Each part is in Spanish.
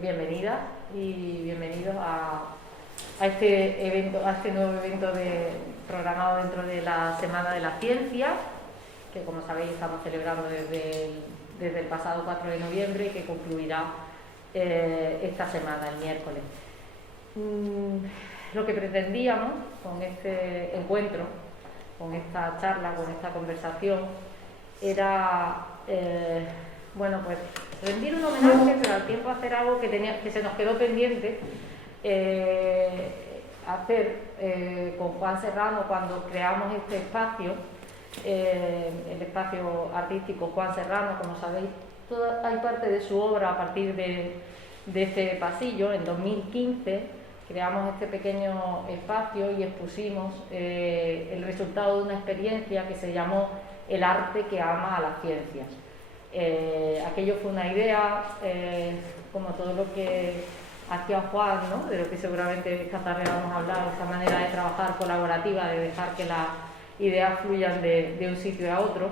bienvenidas y bienvenidos a este evento, a este nuevo evento programado dentro de la Semana de la Ciencia, que como sabéis estamos celebrando desde el pasado 4 de noviembre y que concluirá esta semana, el miércoles. Lo que pretendíamos con este encuentro, con esta charla, con esta conversación, era pues rendir un homenaje, pero al tiempo hacer algo que se nos quedó pendiente hacer con Juan Serrano cuando creamos este espacio, el espacio artístico Juan Serrano. Como sabéis, hay parte de su obra a partir de este pasillo. En 2015 creamos este pequeño espacio y expusimos el resultado de una experiencia que se llamó El arte que ama a las ciencias. Aquello fue una idea, como todo lo que hacía Juan, ¿no? De lo que seguramente esta tarde vamos a hablar, esa manera de trabajar colaborativa, de dejar que las ideas fluyan de un sitio a otro.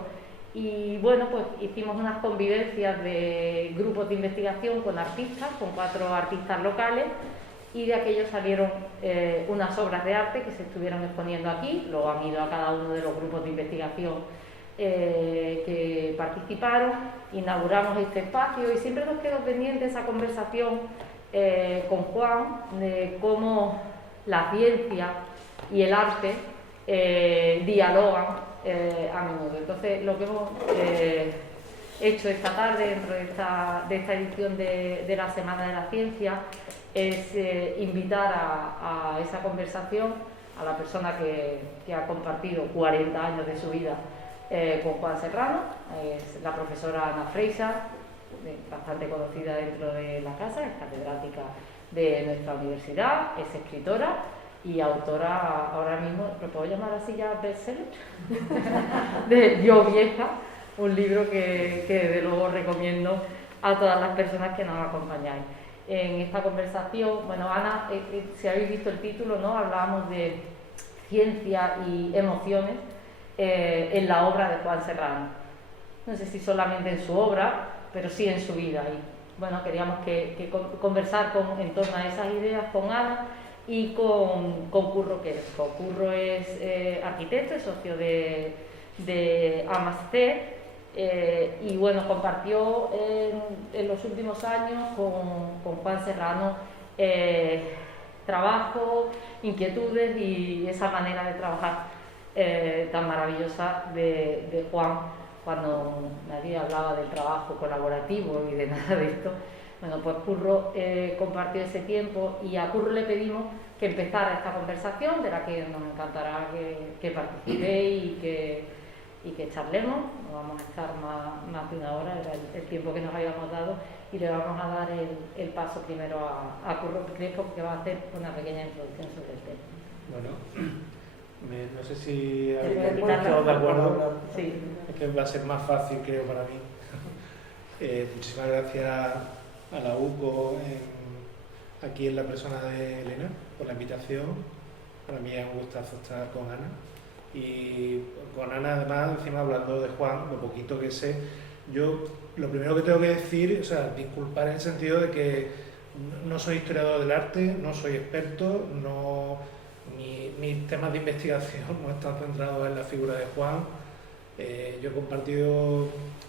Y bueno, pues hicimos unas convivencias de grupos de investigación con artistas, con 4 artistas locales, y de aquello salieron unas obras de arte que se estuvieron exponiendo aquí. Luego han ido a cada uno de los grupos de investigación que participaron, inauguramos este espacio y siempre nos quedó pendiente esa conversación con Juan de cómo la ciencia y el arte dialogan a menudo. Entonces, lo que hemos hecho esta tarde dentro de esta edición de la Semana de la Ciencia es invitar a esa conversación a la persona que ha compartido 40 años de su vida con Juan Serrano. Es la profesora Ana Freixa, bastante conocida dentro de la casa, es catedrática de nuestra universidad, es escritora y autora ahora mismo, ¿lo puedo llamar así ya bestseller? De Yo Vieja, un libro que desde luego recomiendo a todas las personas que nos acompañáis. En esta conversación, bueno, Ana, si habéis visto el título, ¿no? Hablábamos de ciencia y emociones en la obra de Juan Serrano. No sé si solamente en su obra, pero sí en su vida. Y bueno, queríamos conversar en torno a esas ideas con Ana y con Curro Queresco. Curro es arquitecto, es socio de Amasté, y bueno, compartió en los últimos años con Juan Serrano trabajo, inquietudes y esa manera de trabajar tan maravillosa de Juan. Cuando nadie hablaba del trabajo colaborativo y de nada de esto, bueno, pues Curro compartió ese tiempo y a Curro le pedimos que empezara esta conversación, de la que nos encantará que participéis y que charlemos. No vamos a estar más de una hora, era el tiempo que nos habíamos dado, y le vamos a dar el paso primero a Curro Crespo, que va a hacer una pequeña introducción sobre el tema. Bueno, no sé si habéis estado de acuerdo. Sí. Es que va a ser más fácil, creo, para mí. Muchísimas gracias a la UCO, aquí en la persona de Elena, por la invitación. Para mí es un gustazo estar con Ana. Y con Ana, además, encima hablando de Juan, lo poquito que sé, yo lo primero que tengo que decir, o sea, disculpar en el sentido de que no soy historiador del arte, no soy experto, mis temas de investigación no están centrados en la figura de Juan. Yo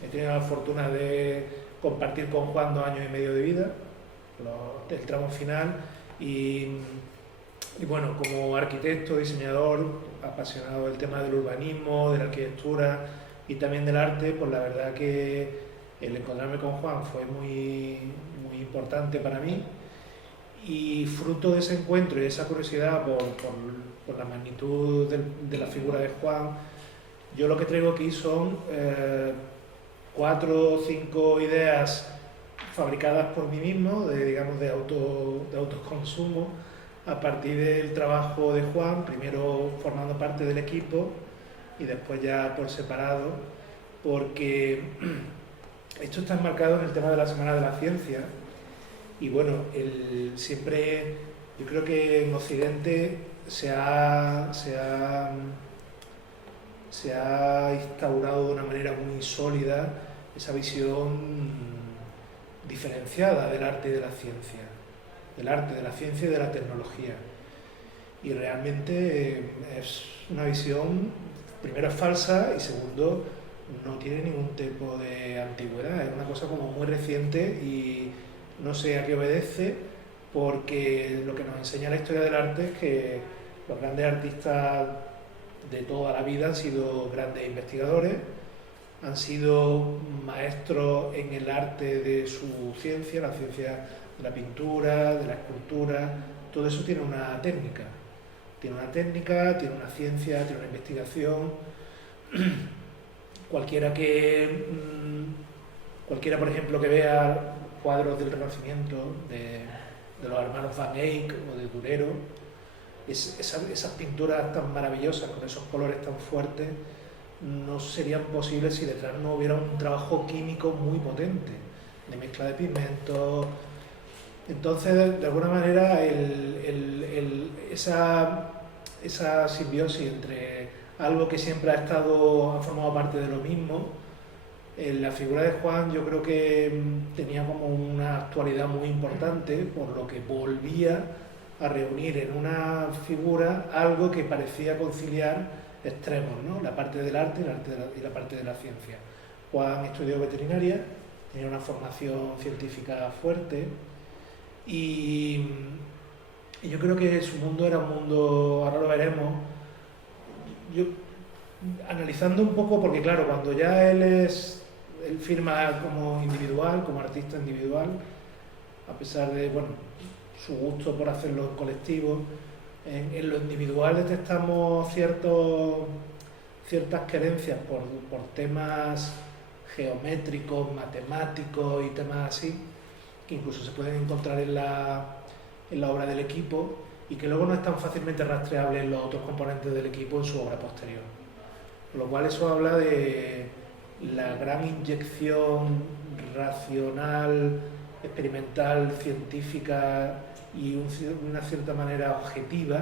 he tenido la fortuna de compartir con Juan 2 años y medio de vida, el tramo final, y bueno, como arquitecto, diseñador, apasionado del tema del urbanismo, de la arquitectura y también del arte, pues la verdad que el encontrarme con Juan fue muy, muy importante para mí. Y fruto de ese encuentro y de esa curiosidad por la magnitud de la figura de Juan, yo lo que traigo aquí son 4 o 5 ideas fabricadas por mí mismo, de autoconsumo, a partir del trabajo de Juan, primero formando parte del equipo y después ya por separado, porque esto está enmarcado en el tema de la Semana de la Ciencia. Y bueno, siempre, yo creo que en Occidente se ha instaurado de una manera muy sólida esa visión diferenciada del arte y de la ciencia, del arte, de la ciencia y de la tecnología. Y realmente es una visión, primero es falsa y segundo no tiene ningún tipo de antigüedad, es una cosa como muy reciente y no sé a qué obedece, porque lo que nos enseña la historia del arte es que los grandes artistas de toda la vida han sido grandes investigadores, han sido maestros en el arte de su ciencia, la ciencia de la pintura, de la escultura, todo eso tiene una técnica. Tiene una técnica, tiene una ciencia, tiene una investigación. Cualquiera, por ejemplo, que vea cuadros del Renacimiento, de los hermanos Van Eyck o de Durero, esas pinturas tan maravillosas, con esos colores tan fuertes, no serían posibles si detrás no hubiera un trabajo químico muy potente, de mezcla de pigmentos. Entonces, de alguna manera, esa simbiosis entre algo que siempre ha formado parte de lo mismo, la figura de Juan yo creo que tenía como una actualidad muy importante, por lo que volvía a reunir en una figura algo que parecía conciliar extremos, ¿no? La parte del arte y la parte de la ciencia. Juan estudió veterinaria, tenía una formación científica fuerte y yo creo que su mundo era un mundo, ahora lo veremos, analizando un poco, porque claro, cuando ya él firma como individual, como artista individual, a pesar de su gusto por hacerlo en colectivo, en lo individual detectamos ciertas querencias por temas geométricos, matemáticos y temas así, que incluso se pueden encontrar en la obra del equipo y que luego no es tan fácilmente rastreable en los otros componentes del equipo en su obra posterior. Con lo cual eso habla de la gran inyección racional, experimental, científica y una cierta manera objetiva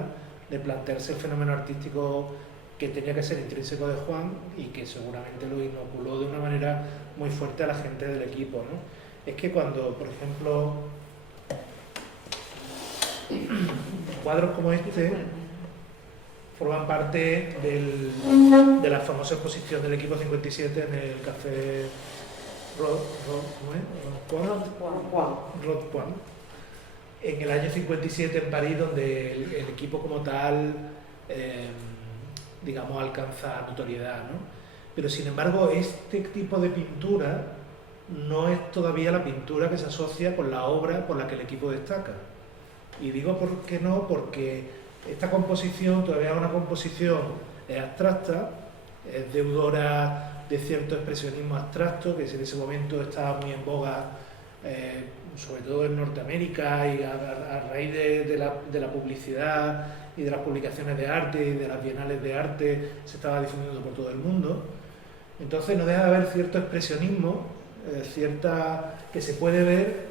de plantearse el fenómeno artístico que tenía que ser intrínseco de Juan y que seguramente lo inoculó de una manera muy fuerte a la gente del equipo, ¿no? Es que cuando, por ejemplo, cuadros como este forman parte de la famosa exposición del equipo 57 en el Café Rod-Point, en el año 57 en París, donde el equipo como tal, digamos, alcanza notoriedad, ¿no? Pero sin embargo, este tipo de pintura no es todavía la pintura que se asocia con la obra por la que el equipo destaca. Y digo por qué no, porque esta composición todavía es una composición abstracta, es deudora de cierto expresionismo abstracto, que en ese momento estaba muy en boga, sobre todo en Norteamérica, y a raíz de la publicidad y de las publicaciones de arte y de las bienales de arte se estaba difundiendo por todo el mundo. Entonces no deja de haber cierto expresionismo, que se puede ver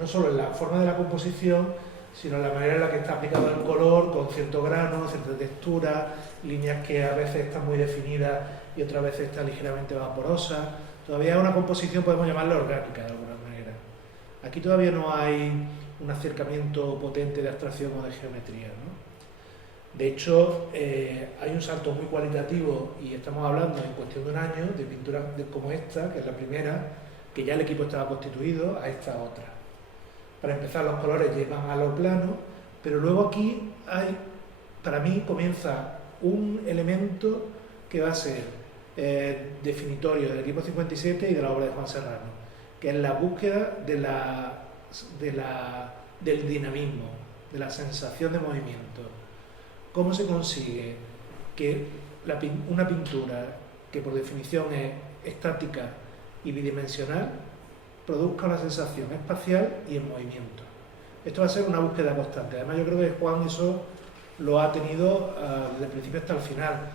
no solo en la forma de la composición, sino en la manera en la que está aplicado el color, con cierto grano, cierta textura, líneas que a veces están muy definidas y otras veces están ligeramente vaporosas. Todavía es una composición, podemos llamarla orgánica de alguna manera. Aquí todavía no hay un acercamiento potente de abstracción o de geometría, ¿no? De hecho, hay un salto muy cualitativo, y estamos hablando en cuestión de un año de pinturas como esta, que es la primera, que ya el equipo estaba constituido, a esta otra. Para empezar, los colores llevan a lo plano, pero luego aquí para mí comienza un elemento que va a ser definitorio del equipo 57 y de la obra de Juan Serrano, que es la búsqueda del dinamismo, de la sensación de movimiento. ¿Cómo se consigue que una pintura, que por definición es estática y bidimensional, produzca una sensación espacial y en movimiento? Esto va a ser una búsqueda constante. Además, yo creo que Juan eso lo ha tenido desde el principio hasta el final.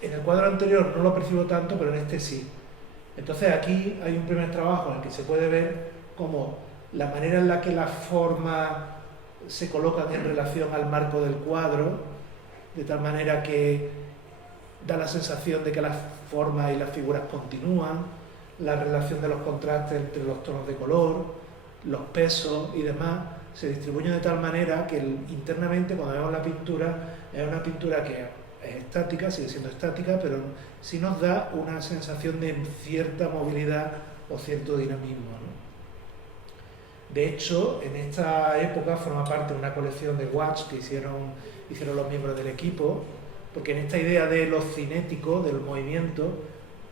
En el cuadro anterior no lo percibo tanto, pero en este sí. Entonces aquí hay un primer trabajo en el que se puede ver cómo la manera en la que las formas se colocan en relación al marco del cuadro, de tal manera que da la sensación de que las formas y las figuras continúan, la relación de los contrastes entre los tonos de color, los pesos y demás, se distribuyen de tal manera que internamente cuando vemos la pintura es una pintura que es estática, sigue siendo estática, pero sí nos da una sensación de cierta movilidad o cierto dinamismo, ¿no? De hecho, en esta época forma parte de una colección de watch que hicieron los miembros del equipo, porque en esta idea de lo cinético, del movimiento,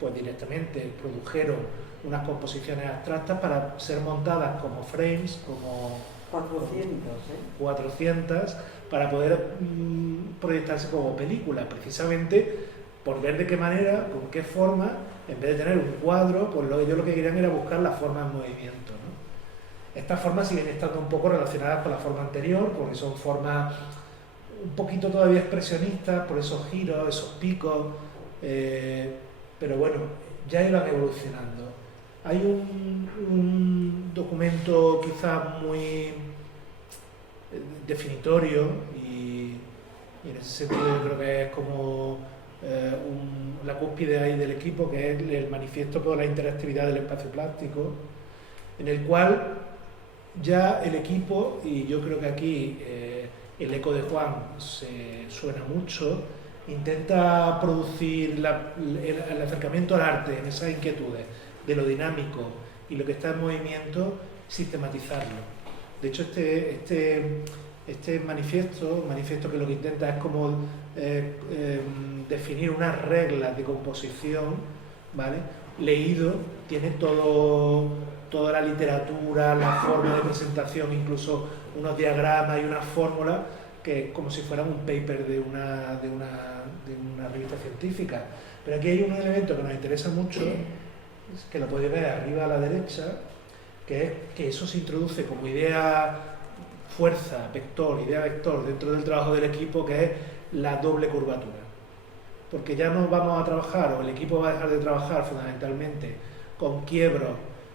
pues directamente produjeron unas composiciones abstractas para ser montadas como frames, como 400, para poder proyectarse como película, precisamente por ver de qué manera, con qué forma, en vez de tener un cuadro, pues ellos lo que querían era buscar las formas en movimiento, ¿no? Estas formas siguen estando un poco relacionadas con la forma anterior, porque son formas un poquito todavía expresionistas, por esos giros, esos picos, pero bueno, ya iban evolucionando. Hay un documento quizás muy definitorio y en ese sentido yo creo que es como la cúspide ahí del equipo, que es el manifiesto por la interactividad del espacio plástico, en el cual ya el equipo, y yo creo que aquí el eco de Juan se suena mucho, intenta producir el acercamiento al arte en esas inquietudes de lo dinámico y lo que está en movimiento, sistematizarlo. De hecho, este manifiesto que lo que intenta es como definir unas reglas de composición, ¿vale? Leído, tiene toda la literatura, la forma de presentación, incluso unos diagramas y unas fórmulas que es como si fueran un paper de una revista científica. Pero aquí hay un elemento que nos interesa mucho, que lo podéis ver arriba a la derecha, que es que eso se introduce como idea fuerza, idea vector dentro del trabajo del equipo, que es la doble curvatura. Porque ya no vamos a trabajar, o el equipo va a dejar de trabajar fundamentalmente con quiebros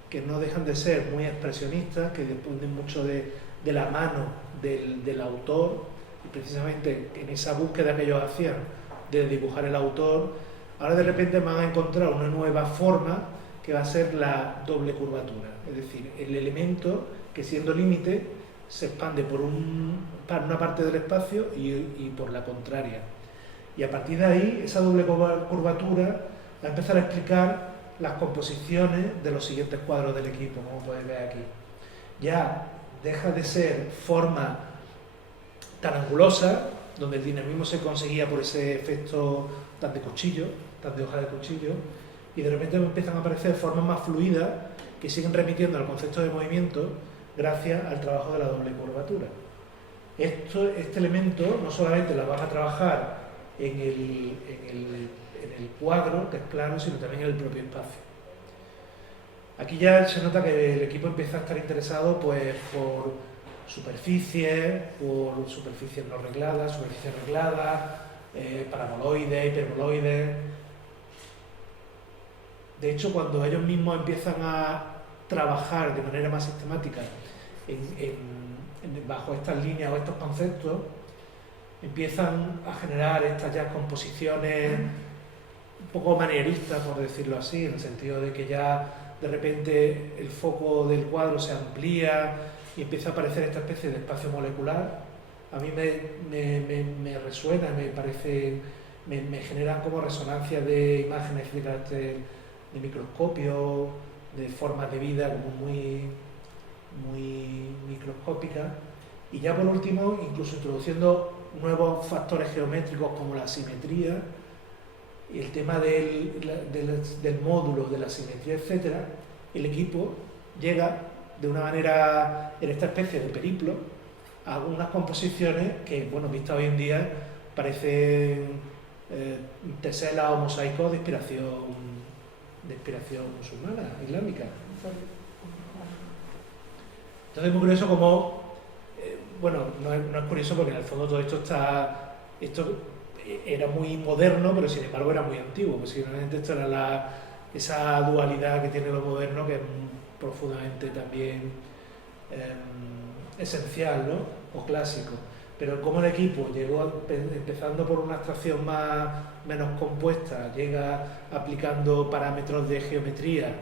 que no dejan de ser muy expresionistas, que dependen mucho de la mano del autor, y precisamente en esa búsqueda que ellos hacían de dibujar el autor, ahora de repente van a encontrar una nueva forma que va a ser la doble curvatura, es decir, el elemento que siendo límite se expande por una parte del espacio y por la contraria. Y a partir de ahí, esa doble curvatura va a empezar a explicar las composiciones de los siguientes cuadros del equipo, como podéis ver aquí. Ya deja de ser forma tan angulosa, donde el dinamismo se conseguía por ese efecto tan de cuchillo, tan de hoja de cuchillo, y de repente empiezan a aparecer formas más fluidas que siguen remitiendo al concepto de movimiento gracias al trabajo de la doble curvatura. Este elemento no solamente lo van a trabajar en el cuadro, que es plano, sino también en el propio espacio. Aquí ya se nota que el equipo empieza a estar interesado pues, por superficies no regladas, superficies regladas, paraboloides, hiperboloides. De hecho, cuando ellos mismos empiezan a trabajar de manera más sistemática bajo estas líneas o estos conceptos, empiezan a generar estas ya composiciones un poco manieristas, por decirlo así, en el sentido de que ya de repente el foco del cuadro se amplía y empieza a aparecer esta especie de espacio molecular. A mí me resuena, me generan como resonancias de imágenes de carácter de microscopio, de formas de vida como muy microscópicas, y ya por último incluso introduciendo nuevos factores geométricos como la simetría y el tema del módulo, de la simetría, etcétera. El equipo llega de una manera, en esta especie de periplo, a unas composiciones que, bueno, vistas hoy en día, parecen teselas o mosaicos de inspiración musulmana, islámica. Entonces es muy curioso como, bueno, no es curioso porque en el fondo todo esto era muy moderno, pero sin embargo era muy antiguo. Posiblemente esto era esa dualidad que tiene lo moderno, que es profundamente también esencial, ¿no? O clásico. Pero como el equipo llegó empezando por una abstracción menos compuesta, llega aplicando parámetros de geometría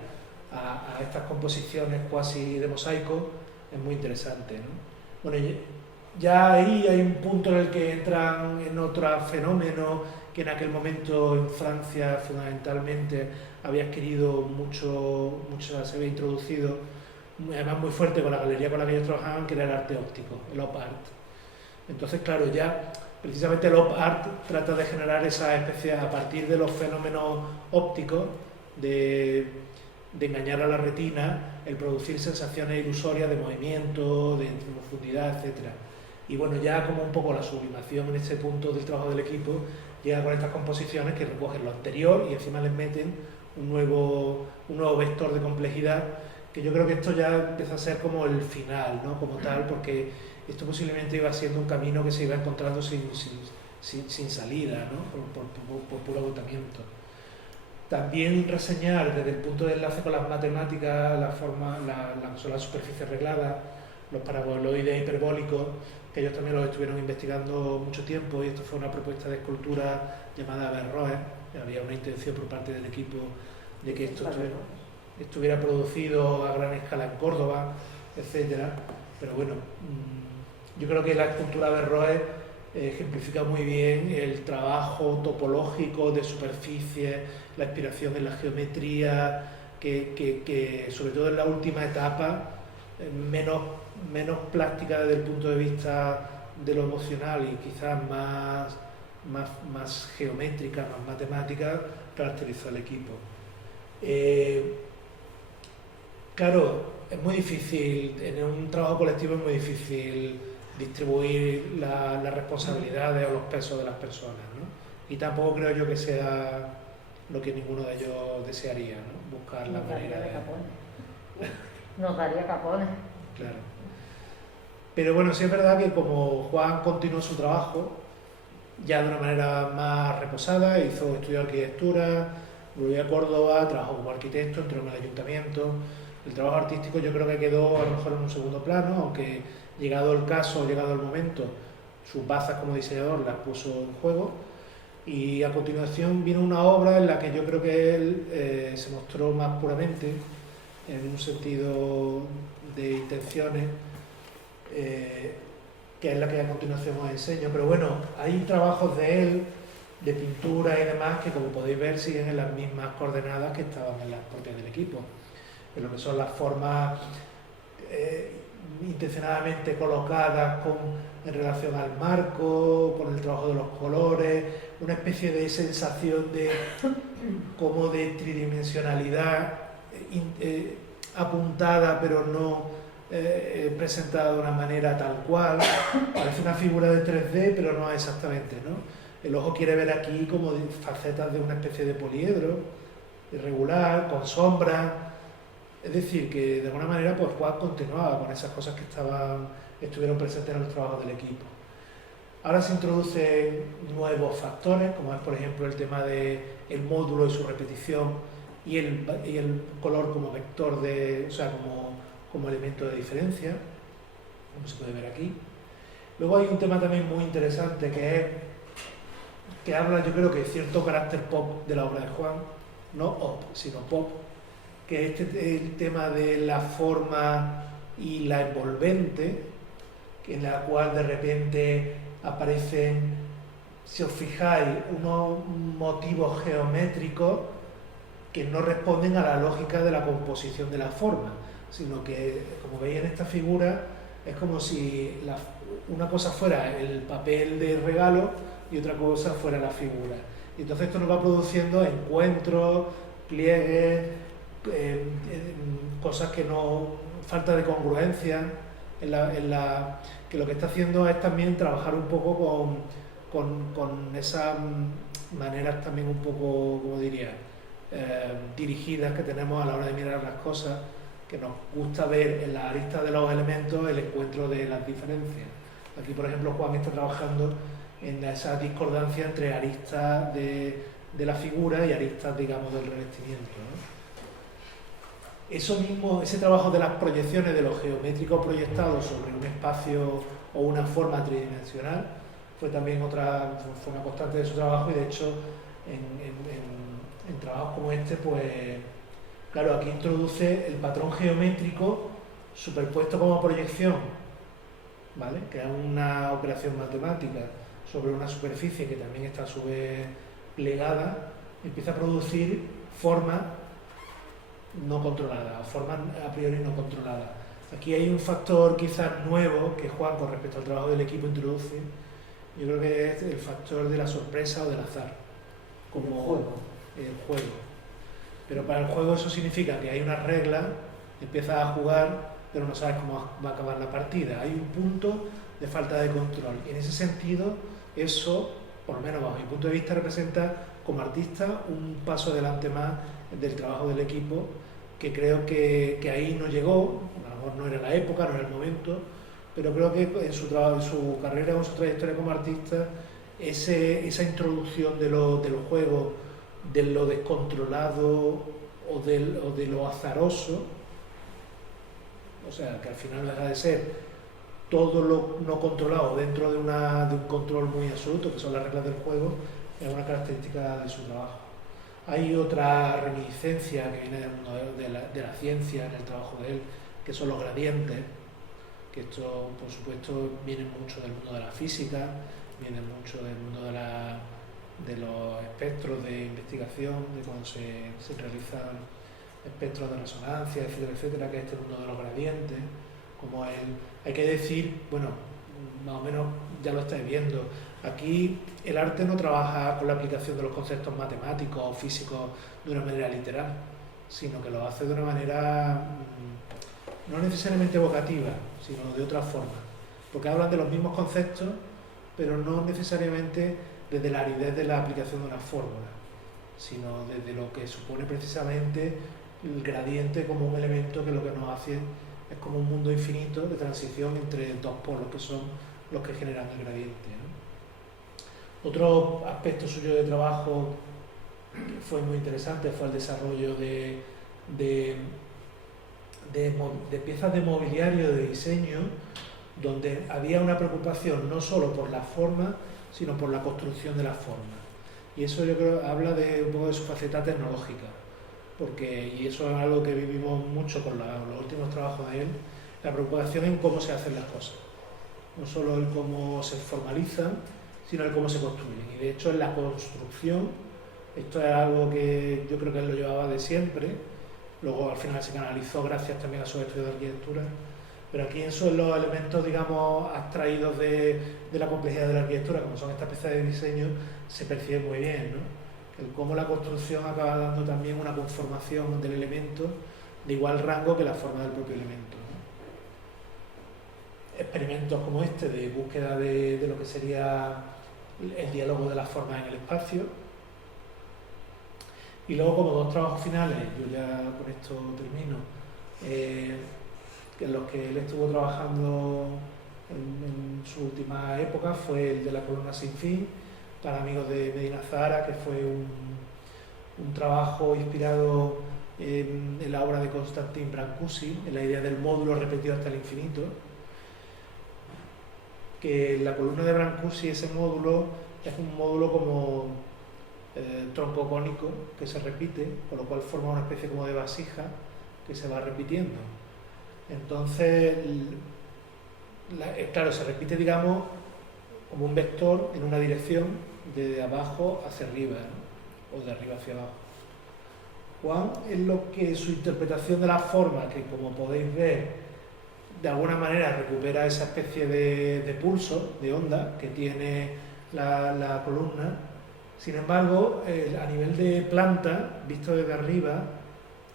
a estas composiciones cuasi de mosaico es muy interesante, ¿no? Bueno, ya ahí hay un punto en el que entran en otros fenómenos que en aquel momento en Francia fundamentalmente había adquirido se había introducido, además muy fuerte con la galería con la que ellos trabajaban, que era el arte óptico, el op art. Entonces, claro, ya precisamente el op art trata de generar esa especie, a partir de los fenómenos ópticos, de engañar a la retina, el producir sensaciones ilusorias de movimiento, de profundidad, etcétera. Y bueno, ya como un poco la sublimación en este punto del trabajo del equipo llega con estas composiciones que recogen lo anterior y encima les meten un nuevo vector de complejidad, que yo creo que esto ya empieza a ser como el final, ¿no? Como tal, porque esto posiblemente iba siendo un camino que se iba encontrando sin salida, ¿no? Por puro agotamiento. También reseñar desde el punto de enlace con las matemáticas son las superficies regladas, los paraboloides hiperbólicos, que ellos también los estuvieron investigando mucho tiempo, y esto fue una propuesta de escultura llamada Averroes. Había una intención por parte del equipo de que esto estuviera producido a gran escala en Córdoba, etcétera. Pero bueno, yo creo que la escultura Averroes ejemplifica muy bien el trabajo topológico de superficie, la inspiración en la geometría, que sobre todo en la última etapa, menos plástica desde el punto de vista de lo emocional y quizás más geométrica, más matemática, caracterizó al equipo. Claro, es muy difícil, en un trabajo colectivo es muy difícil distribuir las responsabilidades o los pesos de las personas, ¿no? Y tampoco creo yo que sea lo que ninguno de ellos desearía, ¿no? Buscar la manera de... Nos daría capones. Claro. Pero bueno, sí es verdad que como Juan continuó su trabajo, ya de una manera más reposada, estudió arquitectura, volvió a Córdoba, trabajó como arquitecto, entró en el ayuntamiento. El trabajo artístico yo creo que quedó a lo mejor en un segundo plano, aunque llegado el caso, llegado el momento, sus bazas como diseñador las puso en juego. Y a continuación vino una obra en la que yo creo que él se mostró más puramente, en un sentido de intenciones, que es la que a continuación os enseño. Pero bueno, hay trabajos de él, de pintura y demás, que como podéis ver siguen en las mismas coordenadas que estaban en las propias del equipo. En lo que son las formas intencionadamente colocadas en relación al marco, con el trabajo de los colores, una especie de sensación como de tridimensionalidad apuntada pero no presentada de una manera tal cual. Parece una figura de 3D pero no exactamente, ¿no? El ojo quiere ver aquí como facetas de una especie de poliedro irregular, con sombras. Es decir, que de alguna manera pues Juan continuaba con esas cosas que estuvieron presentes en los trabajos del equipo. Ahora se introducen nuevos factores, como es por ejemplo el tema del módulo y su repetición y el color como vector, o sea, como elemento de diferencia, como se puede ver aquí. Luego hay un tema también muy interesante que habla, yo creo que de cierto carácter pop de la obra de Juan, no op, sino pop, que es el tema de la forma y la envolvente, en la cual de repente aparecen, si os fijáis, unos motivos geométricos que no responden a la lógica de la composición de la forma, sino que, como veis en esta figura, es como si una cosa fuera el papel de regalo y otra cosa fuera la figura. Y entonces esto nos va produciendo encuentros, pliegues, cosas que no, falta de congruencia, que lo que está haciendo es también trabajar un poco con esas maneras también un poco, como diría, dirigidas que tenemos a la hora de mirar las cosas, que nos gusta ver en las aristas de los elementos el encuentro de las diferencias. Aquí, por ejemplo, Juan está trabajando en esa discordancia entre aristas de la figura y aristas, digamos, del revestimiento, ¿no? Eso mismo, ese trabajo de las proyecciones de lo geométrico proyectado sobre un espacio o una forma tridimensional fue también fue una constante de su trabajo, y de hecho en trabajos como este pues Claro, aquí introduce el patrón geométrico superpuesto como proyección, ¿vale? Que es una operación matemática sobre una superficie que también está a su vez plegada, empieza a producir formas no controladas, formas a priori no controladas. Aquí hay un factor quizás nuevo que Juan, con respecto al trabajo del equipo, introduce. Yo creo que es el factor de la sorpresa o del azar, como el juego. Pero para el juego eso significa que hay unas reglas, empiezas a jugar, pero no sabes cómo va a acabar la partida. Hay un punto de falta de control. Y en ese sentido, eso, por lo menos bajo mi punto de vista, representa como artista un paso adelante más del trabajo del equipo, que creo que ahí no llegó, a lo mejor no era la época, no era el momento, pero creo que en su trabajo, en su carrera o en su trayectoria como artista, esa introducción de los juegos, de lo descontrolado o de lo azaroso, o sea, que al final no deja de ser todo lo no controlado dentro de un control muy absoluto, que son las reglas del juego, es una característica de su trabajo. Hay otra reminiscencia que viene del mundo de la ciencia en el trabajo de él, que son los gradientes, que esto, por supuesto, viene mucho del mundo de la física, viene mucho del mundo de los espectros de investigación, de cuando se realizan espectros de resonancia, etcétera, etcétera, que es este mundo de los gradientes, como hay que decir, bueno, más o menos ya lo estáis viendo, aquí el arte no trabaja con la aplicación de los conceptos matemáticos o físicos de una manera literal, sino que lo hace de una manera no necesariamente evocativa, sino de otra forma, porque hablan de los mismos conceptos, pero no necesariamente desde la aridez de la aplicación de una fórmula, sino desde lo que supone precisamente el gradiente como un elemento que lo que nos hace es como un mundo infinito de transición entre dos polos que son los que generan el gradiente, ¿no? Otro aspecto suyo de trabajo que fue muy interesante fue el desarrollo de piezas de mobiliario, de diseño, donde había una preocupación no solo por la forma, sino por la construcción de la forma. Y eso yo creo habla de un poco de su faceta tecnológica, y eso es algo que vivimos mucho con los últimos trabajos de él, la preocupación en cómo se hacen las cosas. No solo el cómo se formalizan, sino el cómo se construyen. Y de hecho en la construcción, esto es algo que yo creo que él lo llevaba de siempre, luego al final se canalizó gracias también a sus estudios de arquitectura, pero aquí en son los elementos, digamos, abstraídos de la complejidad de la arquitectura, como son estas piezas de diseño, se percibe muy bien, ¿no? El cómo la construcción acaba dando también una conformación del elemento de igual rango que la forma del propio elemento, ¿no? Experimentos como este de búsqueda de lo que sería el diálogo de las formas en el espacio. Y luego, como dos trabajos finales, yo ya con esto termino, en los que él estuvo trabajando en su última época, fue el de la columna sin fin, para amigos de Medina Zahara, que fue un trabajo inspirado en la obra de Constantin Brancusi, en la idea del módulo repetido hasta el infinito, que en la columna de Brancusi ese módulo es un módulo como tronco cónico que se repite, con lo cual forma una especie como de vasija que se va repitiendo. Entonces, claro, se repite, digamos, como un vector en una dirección de abajo hacia arriba, ¿no? O de arriba hacia abajo. Juan es lo que su interpretación de la forma, que como podéis ver, de alguna manera recupera esa especie de pulso, de onda que tiene la columna. Sin embargo, a nivel de planta, visto desde arriba,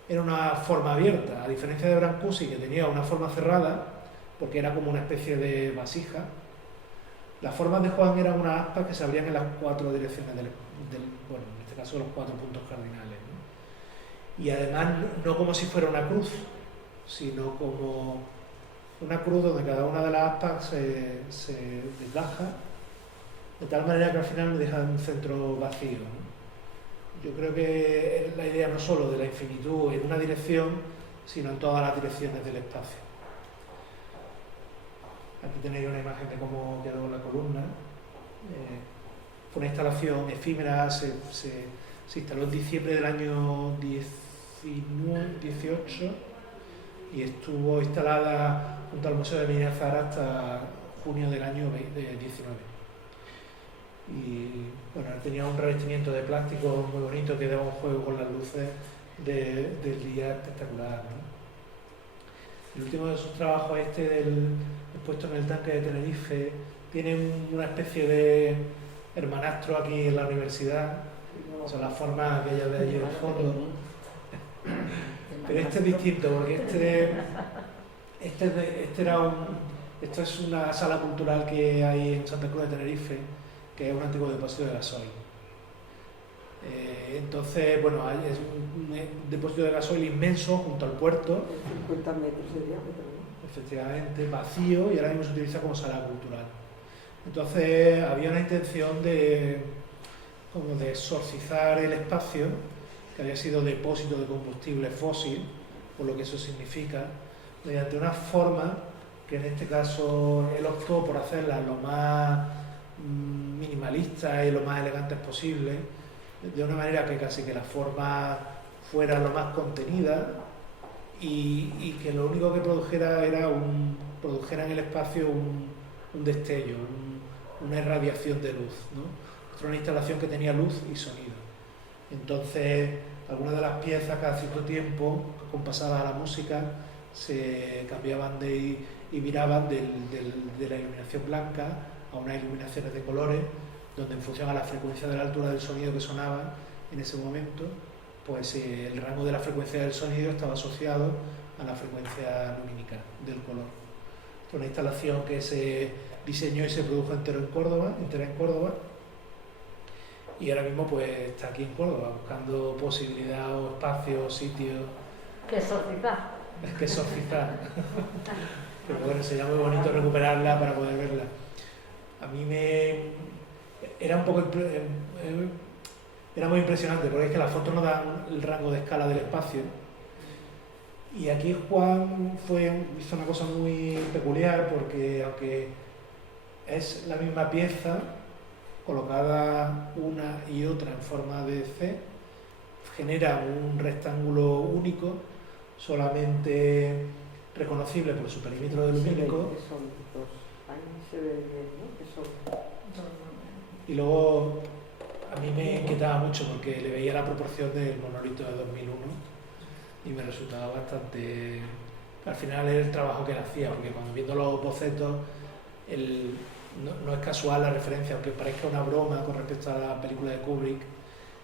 era una forma abierta, a diferencia de Brancusi, que tenía una forma cerrada, porque era como una especie de vasija. Las formas de Juan eran unas aspas que se abrían en las cuatro direcciones bueno, en este caso los 4 puntos cardinales, ¿no? Y además no como si fuera una cruz, sino como una cruz donde cada una de las aspas se desgaja, de tal manera que al final deja un centro vacío, ¿no? Yo creo que es la idea no solo de la infinitud en una dirección, sino en todas las direcciones del espacio. Aquí tenéis una imagen de cómo quedó la columna. Fue una instalación efímera, se instaló en diciembre del año 18 18 y estuvo instalada junto al Museo de Medina Zahara hasta junio del año 19. Y bueno, tenía un revestimiento de plástico muy bonito que daba un juego con las luces del día espectacular, ¿no? El último de sus trabajos, del puesto en el tanque de Tenerife, tiene una especie de hermanastro aquí en la universidad, son las formas aquellas de allí del fondo. Pero este es distinto, porque esto es una sala cultural que hay en Santa Cruz de Tenerife, que es un antiguo depósito de gasoil. Entonces, bueno, es un depósito de gasoil inmenso junto al puerto. 50 metros de diámetro, ¿no? Efectivamente, vacío, y ahora mismo se utiliza como sala cultural. Entonces, había una intención de exorcizar el espacio, que había sido depósito de combustible fósil, por lo que eso significa, mediante una forma que en este caso él optó por hacerla lo más minimalista y lo más elegantes posible, de una manera que casi que la forma fuera lo más contenida y que lo único que produjera produjera en el espacio un destello, una irradiación de luz, ¿no? Era una instalación que tenía luz y sonido. Entonces, algunas de las piezas cada cierto tiempo, acompasadas a la música, se cambiaban y viraban de la iluminación blanca a unas iluminaciones de colores, donde en función a la frecuencia de la altura del sonido que sonaba en ese momento, pues el rango de la frecuencia del sonido estaba asociado a la frecuencia lumínica del color. Esto es una instalación que se diseñó y se produjo entera en Córdoba, y ahora mismo pues está aquí en Córdoba buscando posibilidad o espacio, sitio. Que exorcizar. Es que exorcizar. Pero bueno, sería muy bonito recuperarla para poder verla. A mí era muy impresionante, porque es que las fotos no dan el rango de escala del espacio. Y aquí Juan hizo una cosa muy peculiar, porque aunque es la misma pieza, colocada una y otra en forma de C, genera un rectángulo único, solamente reconocible por su perímetro de lumínico. Que son dos. Ahí se ve bien, ¿no? Que son... Y luego a mí me inquietaba mucho porque le veía la proporción del monolito de 2001 y me resultaba bastante... Al final era el trabajo que él hacía, porque cuando viendo los bocetos no es casual la referencia, aunque parezca una broma con respecto a la película de Kubrick,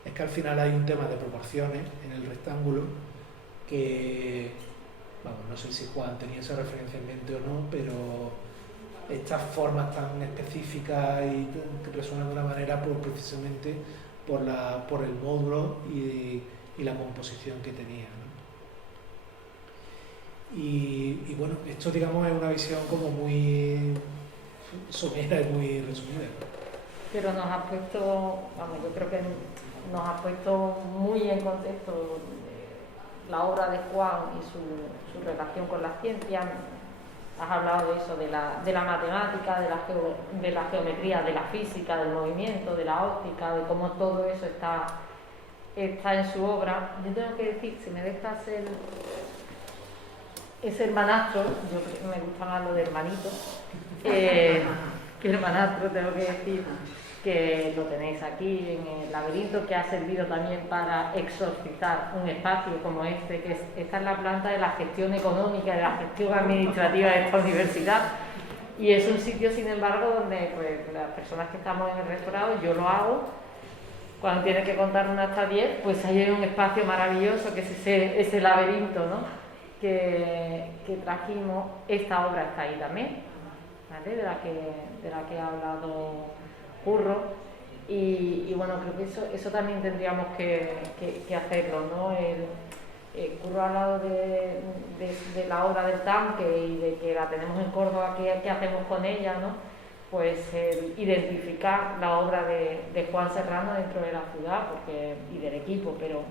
es que al final hay un tema de proporciones en el rectángulo que, vamos, no sé si Juan tenía esa referencia en mente o no, pero estas formas tan específicas y que resuenan de una manera precisamente por el módulo y la composición que tenía, ¿no? Y bueno, esto digamos es una visión como muy somera y muy resumida. Pero nos ha puesto, vamos, yo creo que nos ha puesto muy en contexto la obra de Juan y su relación con la ciencia. Has hablado de eso, de la matemática, de la geometría, de la física, del movimiento, de la óptica, de cómo todo eso está en su obra. Yo tengo que decir, si me dejas ese hermanastro, yo me gusta más lo de hermanito, que hermanastro, tengo que decir que lo tenéis aquí en el laberinto, que ha servido también para exorcizar un espacio como este, que está en la planta de la gestión económica, de la gestión administrativa de esta universidad, y es un sitio, sin embargo, donde pues, las personas que estamos en el rectorado, yo lo hago, cuando tienes que contar una hasta 10, pues hay un espacio maravilloso que es ese laberinto, ¿no? que trajimos. Esta obra está ahí también, ¿vale? de la que ha hablado Curro, y bueno, creo que eso también tendríamos que hacerlo, ¿no? Curro ha hablado de la obra del tanque y de que la tenemos en Córdoba, ¿qué hacemos con ella, ¿no? Pues identificar la obra de Juan Serrano dentro de la ciudad y del equipo, pero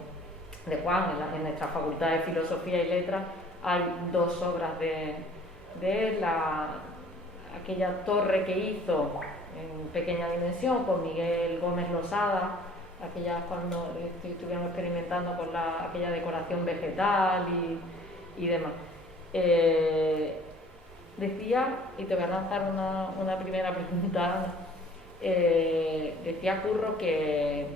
de Juan en nuestra Facultad de Filosofía y Letras hay dos obras de él, aquella torre que hizo en pequeña dimensión con Miguel Gómez Losada, aquella cuando estuvieron experimentando con aquella decoración vegetal y demás. Decía, y te voy a lanzar una primera pregunta, decía Curro que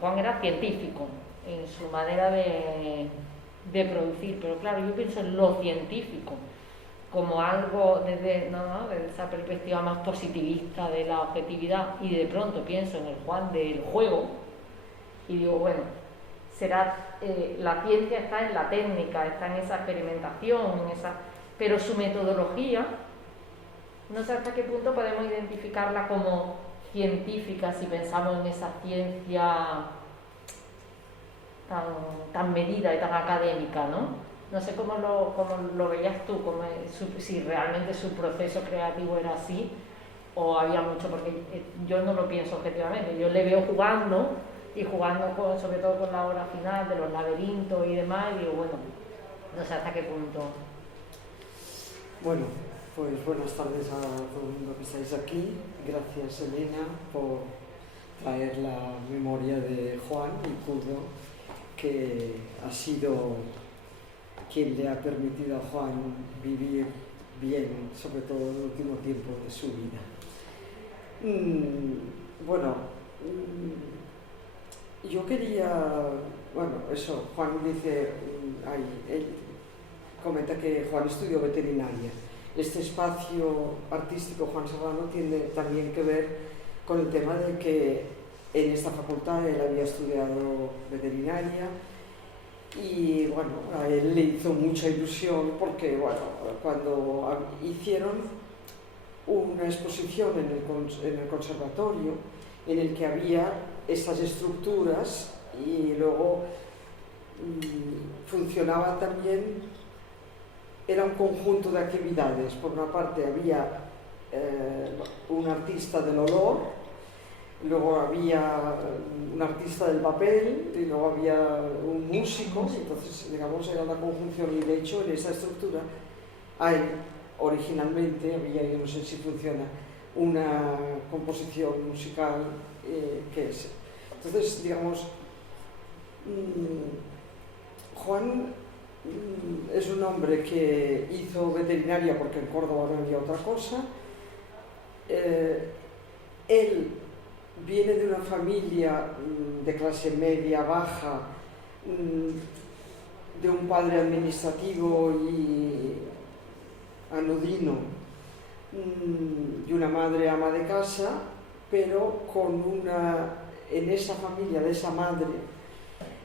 Juan era científico en su manera de producir, pero claro, yo pienso en lo científico como algo desde esa perspectiva más positivista de la objetividad, y de pronto pienso en el Juan del juego y digo, bueno, será la ciencia está en la técnica, está en esa experimentación, pero su metodología, no sé hasta qué punto podemos identificarla como científica si pensamos en esa ciencia tan medida y tan académica, ¿no? No sé cómo lo veías tú, si realmente su proceso creativo era así o había mucho, porque yo no lo pienso objetivamente, yo le veo jugando sobre todo con la obra final de los laberintos y demás, y digo, bueno, no sé hasta qué punto. Bueno, pues buenas tardes a todo el mundo que estáis aquí. Gracias, Elena, por traer la memoria de Juan y Curro, que ha sido quien le ha permitido a Juan vivir bien, sobre todo en el último tiempo de su vida. Yo quería, Juan dice, él comenta que Juan estudió veterinaria. Este espacio artístico, Juan Serrano, tiene también que ver con el tema de que en esta facultad él había estudiado veterinaria y bueno, a él le hizo mucha ilusión porque cuando hicieron una exposición en el conservatorio en el que había estas estructuras y luego funcionaban también. Era un conjunto de actividades. Por una parte había un artista del olor, luego había un artista del papel y luego había un músico. Entonces, digamos, era una conjunción, y de hecho en esa estructura originalmente había, yo no sé si funciona, una composición musical que es. Entonces, digamos, Juan es un hombre que hizo veterinaria porque en Córdoba no había otra cosa. Él viene de una familia de clase media baja, de un padre administrativo y anodino y una madre ama de casa, pero en esa familia de esa madre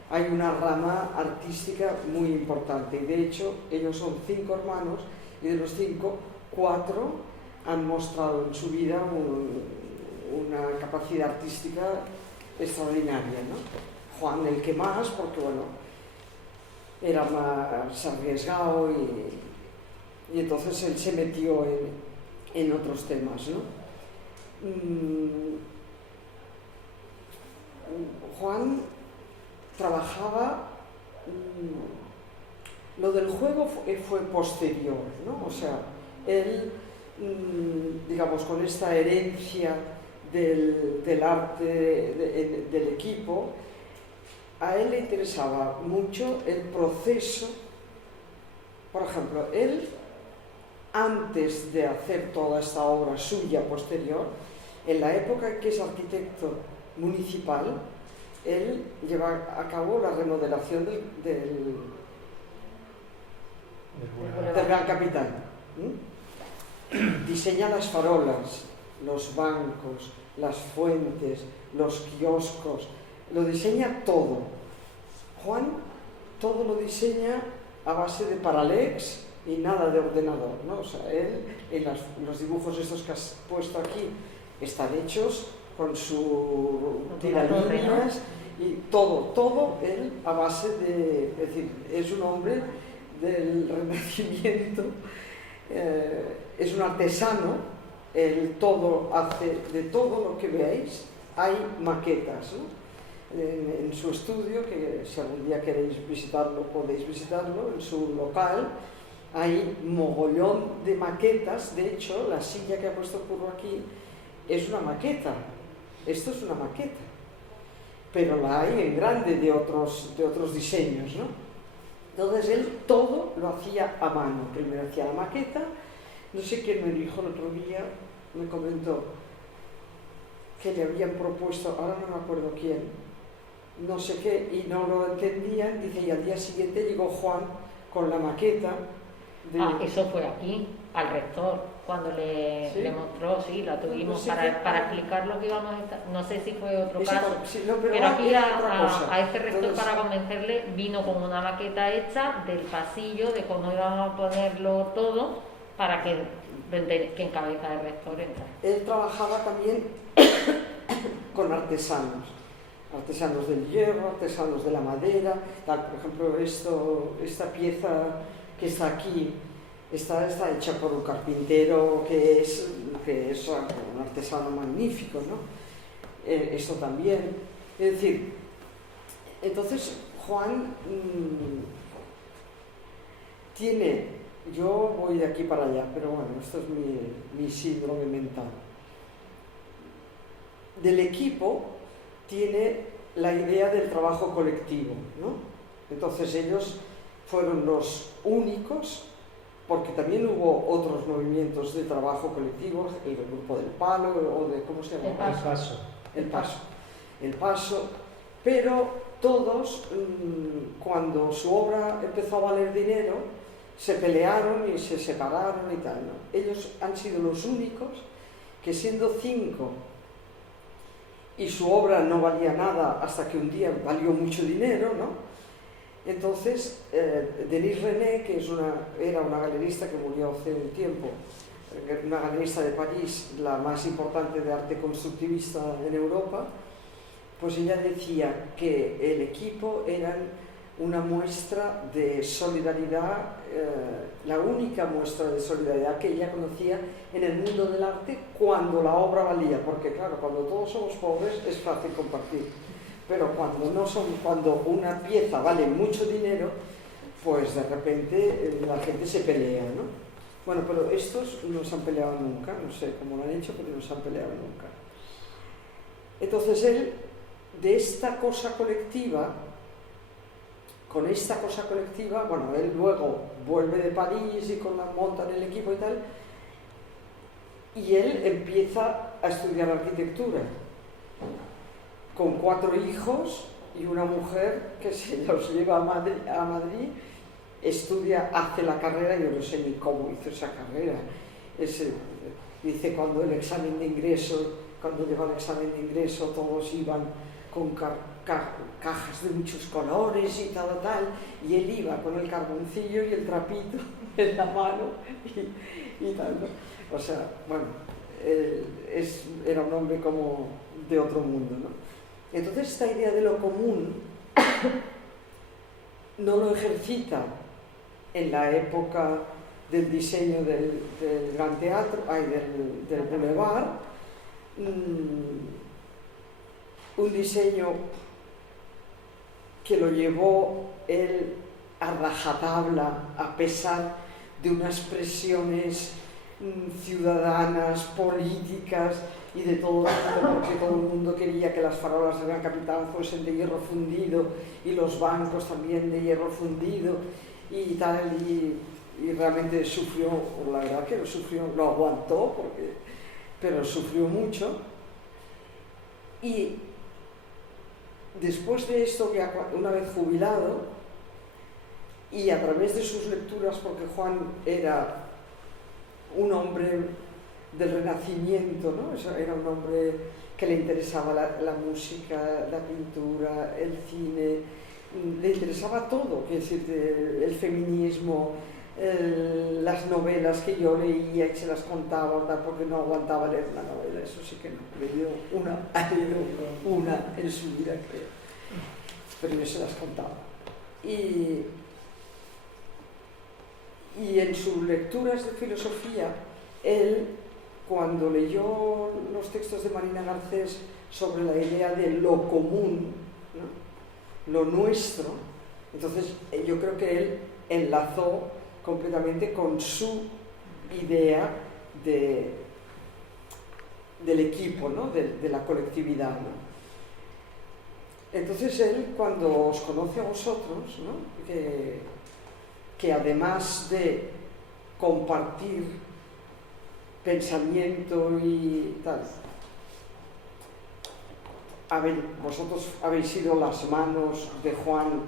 hay una rama artística muy importante. Y de hecho, ellos son 5 hermanos y de los 5, 4 han mostrado en su vida una capacidad artística extraordinaria, ¿no? Juan el que más, porque bueno, era más arriesgado y entonces él se metió en otros temas, ¿no? Juan trabajaba, lo del juego fue posterior, ¿no? O sea, él, digamos, con esta herencia del arte del equipo, a él le interesaba mucho el proceso. Por ejemplo, él, antes de hacer toda esta obra suya posterior, en la época en que es arquitecto municipal, él lleva a cabo la remodelación del Gran Capital. Diseña las farolas, los bancos, las fuentes, los kioscos, lo diseña todo. Juan todo lo diseña a base de Parallax y nada de ordenador, ¿no? O sea, él, los dibujos estos que has puesto aquí están hechos con su tiralíneas y todo él a base de, es decir, es un hombre del Renacimiento, es un artesano, él todo hace, de todo lo que veáis hay maquetas, ¿no? En su estudio, que si algún día queréis visitarlo, podéis visitarlo, en su local hay mogollón de maquetas. De hecho, la silla que ha puesto Curro aquí es una maqueta. Esto es una maqueta. pero la hay en grande de otros diseños, ¿no? Entonces él todo lo hacía a mano. Primero hacía la maqueta, no sé quién me dijo el otro día, me comentó que le habían propuesto, ahora no me acuerdo quién, no sé qué, y no lo entendían, dice, y al día siguiente llegó Juan con la maqueta. Eso fue aquí, al rector, cuando le mostró, sí, la tuvimos para explicar lo que íbamos a estar, no sé si fue otro caso, pero aquí a este rector, entonces, para convencerle, vino con una maqueta hecha del pasillo, de cómo íbamos a ponerlo todo, para que en cabeza del rector entra. Él trabajaba también con artesanos del hierro, artesanos de la madera, tal. Por ejemplo, esta pieza que está aquí está hecha por un carpintero que es un artesano magnífico, ¿no? Esto también. Es decir, entonces Juan tiene, yo voy de aquí para allá, pero bueno, esto es mi síndrome mental. Del equipo tiene la idea del trabajo colectivo, ¿no? Entonces ellos fueron los únicos, porque también hubo otros movimientos de trabajo colectivo, el grupo del palo, o de, ¿cómo se llama? El paso, pero todos, cuando su obra empezó a valer dinero, se pelearon y se separaron y tal, ¿no? Ellos han sido los únicos que, siendo 5, y su obra no valía nada hasta que un día valió mucho dinero, ¿no? Entonces, Denise René, que era una galerista que murió hace un tiempo, una galerista de París, la más importante de arte constructivista en Europa, pues ella decía que el equipo eran una muestra de solidaridad, la única muestra de solidaridad que ella conocía en el mundo del arte cuando la obra valía, porque claro, cuando todos somos pobres es fácil compartir, pero cuando una pieza vale mucho dinero, pues de repente la gente se pelea, ¿no? Bueno, pero estos no se han peleado nunca, no sé cómo lo han hecho, pero no se han peleado nunca. Entonces él, de esta cosa colectiva, con esta cosa colectiva, bueno, él luego vuelve de París y montan el equipo y tal, y él empieza a estudiar arquitectura, con 4 hijos y una mujer que se los lleva a Madrid, estudia, hace la carrera, yo no sé ni cómo hizo esa carrera, dice cuando lleva el examen de ingreso, todos iban con cajas de muchos colores y tal, y él iba con el carboncillo y el trapito en la mano y tal, ¿no? O sea, bueno, era un hombre como de otro mundo, ¿no? Entonces esta idea de lo común no lo ejercita en la época del diseño del Gran Teatro, del Boulevard, un diseño que lo llevó él a rajatabla, a pesar de unas presiones ciudadanas, políticas y de todo el mundo, porque todo el mundo quería que las farolas del Gran Capitán fuesen de hierro fundido y los bancos también de hierro fundido y tal, y realmente sufrió, la verdad que lo aguantó, pero sufrió mucho. Y después de esto, una vez jubilado, y a través de sus lecturas, porque Juan era un hombre del Renacimiento, ¿no? Era un hombre que le interesaba la música, la pintura, el cine, le interesaba todo, es decir, el feminismo, las novelas que yo leía y se las contaba, porque no aguantaba leer una novela, eso sí que no, ha leído una en su vida, creo, pero yo se las contaba. Y en sus lecturas de filosofía, él, cuando leyó los textos de Marina Garcés sobre la idea de lo común, ¿no? Lo nuestro, entonces yo creo que él enlazó completamente con su idea del equipo, ¿no? de la colectividad, ¿no? entonces él, cuando os conoce a vosotros, ¿no? que además de compartir pensamiento y tal, vosotros habéis sido las manos de Juan